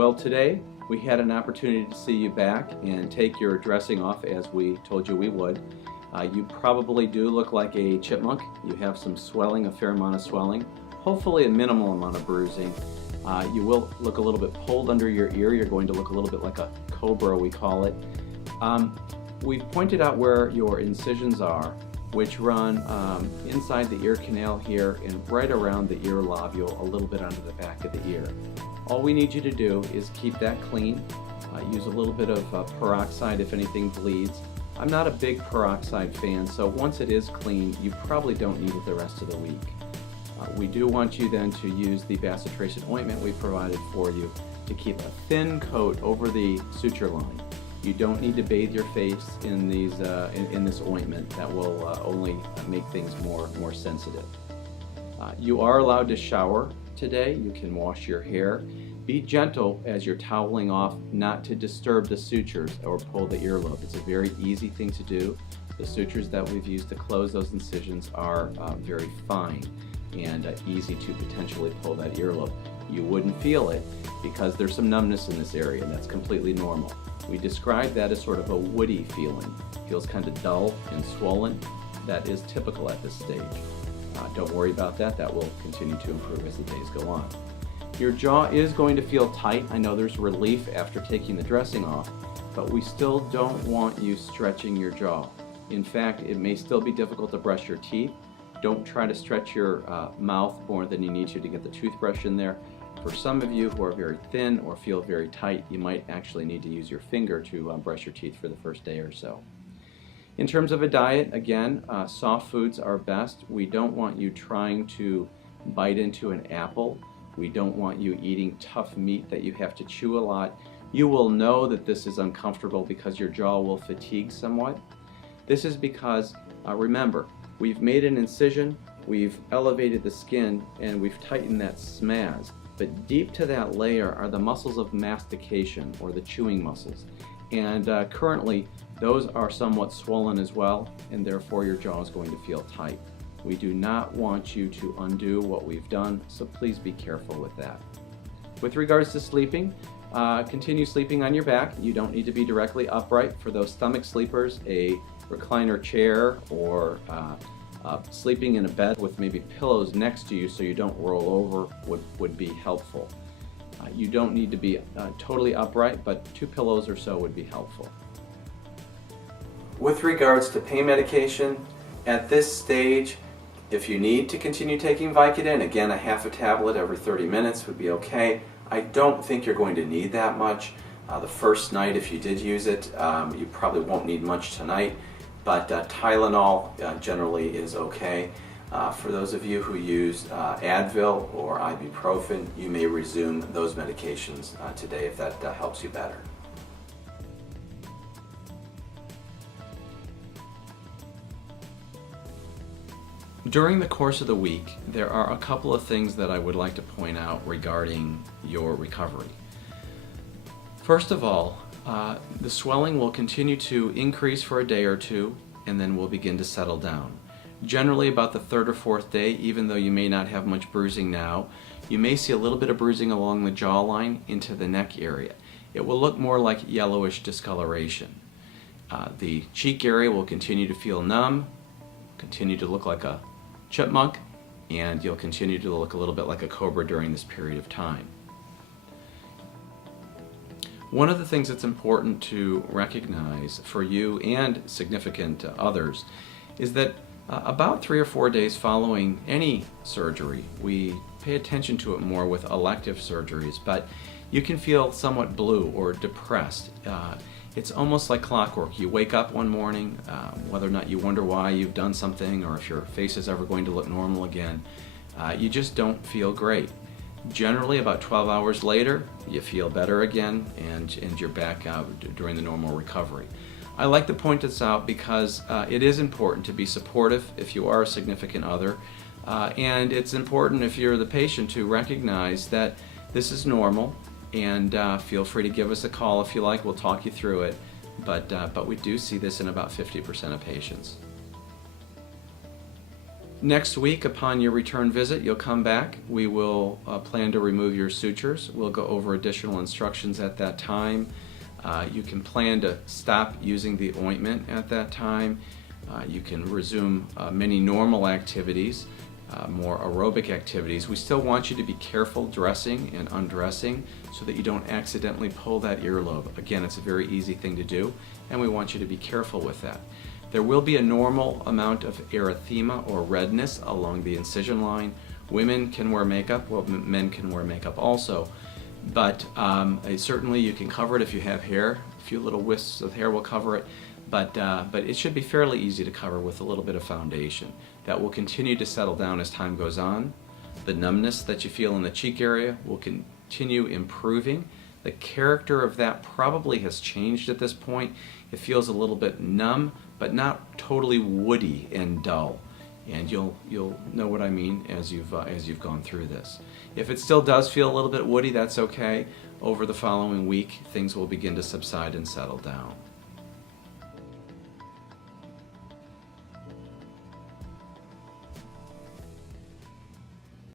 Well, today we had an opportunity to see you back and take your dressing off as we told you we would. You probably do look like a chipmunk. You have some swelling, a fair amount of swelling, hopefully a minimal amount of bruising. You will look a little bit pulled under your ear. You're going to look a little bit like a cobra, we call it. We've pointed out where your incisions are, which run inside the ear canal here and right around the ear lobule, a little bit under the back of the ear. All we need you to do is keep that clean. Use a little bit of peroxide if anything bleeds. I'm not a big peroxide fan, so once it is clean, you probably don't need it the rest of the week. We do want you then to use the bacitracin ointment we provided for you to keep a thin coat over the suture line. You don't need to bathe your face in these in this ointment. That will only make things more sensitive. You are allowed to shower today. You can wash your hair. Be gentle as you're toweling off, not to disturb the sutures or pull the earlobe. It's a very easy thing to do. The sutures that we've used to close those incisions are very fine and easy to potentially pull that earlobe. You wouldn't feel it because there's some numbness in this area, and that's completely normal. We describe that as sort of a woody feeling. It feels kind of dull and swollen. That is typical at this stage. Don't worry about that. That will continue to improve as the days go on. Your jaw is going to feel tight. I know there's relief after taking the dressing off, but we still don't want you stretching your jaw. In fact, it may still be difficult to brush your teeth. Don't try to stretch your mouth more than you need to get the toothbrush in there. For some of you who are very thin or feel very tight, you might actually need to use your finger to brush your teeth for the first day or so. In terms of a diet, again, soft foods are best. We don't want you trying to bite into an apple. We don't want you eating tough meat that you have to chew a lot. You will know that this is uncomfortable because your jaw will fatigue somewhat. This is because, remember, we've made an incision, we've elevated the skin, and we've tightened that smaz. But deep to that layer are the muscles of mastication, or the chewing muscles. And currently, those are somewhat swollen as well, and therefore your jaw is going to feel tight. We do not want you to undo what we've done, so please be careful with that. With regards to sleeping, continue sleeping on your back. You don't need to be directly upright. For those stomach sleepers, a recliner chair or sleeping in a bed with maybe pillows next to you so you don't roll over would be helpful. You don't need to be totally upright, but 2 pillows or so would be helpful. With regards to pain medication, at this stage, if you need to continue taking Vicodin, again, a half a tablet every 30 minutes would be okay. I don't think you're going to need that much. The first night, if you did use it, you probably won't need much tonight, but Tylenol generally is okay. For those of you who use Advil or ibuprofen, you may resume those medications today if that helps you better. During the course of the week, there are a couple of things that I would like to point out regarding your recovery. First of all, the swelling will continue to increase for a day or two and then will begin to settle down. Generally about the 3rd or 4th day, even though you may not have much bruising now, you may see a little bit of bruising along the jawline into the neck area. It will look more like yellowish discoloration. The cheek area will continue to feel numb, continue to look like a chipmunk, and you'll continue to look a little bit like a cobra during this period of time. One of the things that's important to recognize for you and significant others is that about 3 or 4 days following any surgery, we pay attention to it more with elective surgeries, but you can feel somewhat blue or depressed. It's almost like clockwork. You wake up one morning, whether or not you wonder why you've done something or if your face is ever going to look normal again, you just don't feel great. Generally, about 12 hours later, you feel better again and you're back during the normal recovery. I like to point this out because it is important to be supportive if you are a significant other, and it's important if you're the patient to recognize that this is normal, and feel free to give us a call if you like. We'll talk you through it, but we do see this in about 50% of patients. Next week, upon your return visit, you'll come back. We will plan to remove your sutures. We'll go over additional instructions at that time. You can plan to stop using the ointment at that time. You can resume many normal activities, more aerobic activities. We still want you to be careful dressing and undressing so that you don't accidentally pull that earlobe. Again, it's a very easy thing to do, and we want you to be careful with that. There will be a normal amount of erythema or redness along the incision line. Women can wear makeup, well, men can wear makeup also, but certainly you can cover it if you have hair. A few little wisps of hair will cover it, but it should be fairly easy to cover with a little bit of foundation. That will continue to settle down as time goes on. The numbness that you feel in the cheek area will continue improving. The character of that probably has changed at this point. It feels a little bit numb, but not totally woody and dull. And you'll know what I mean as you've gone through this. If it still does feel a little bit woody, that's okay. Over the following week, things will begin to subside and settle down.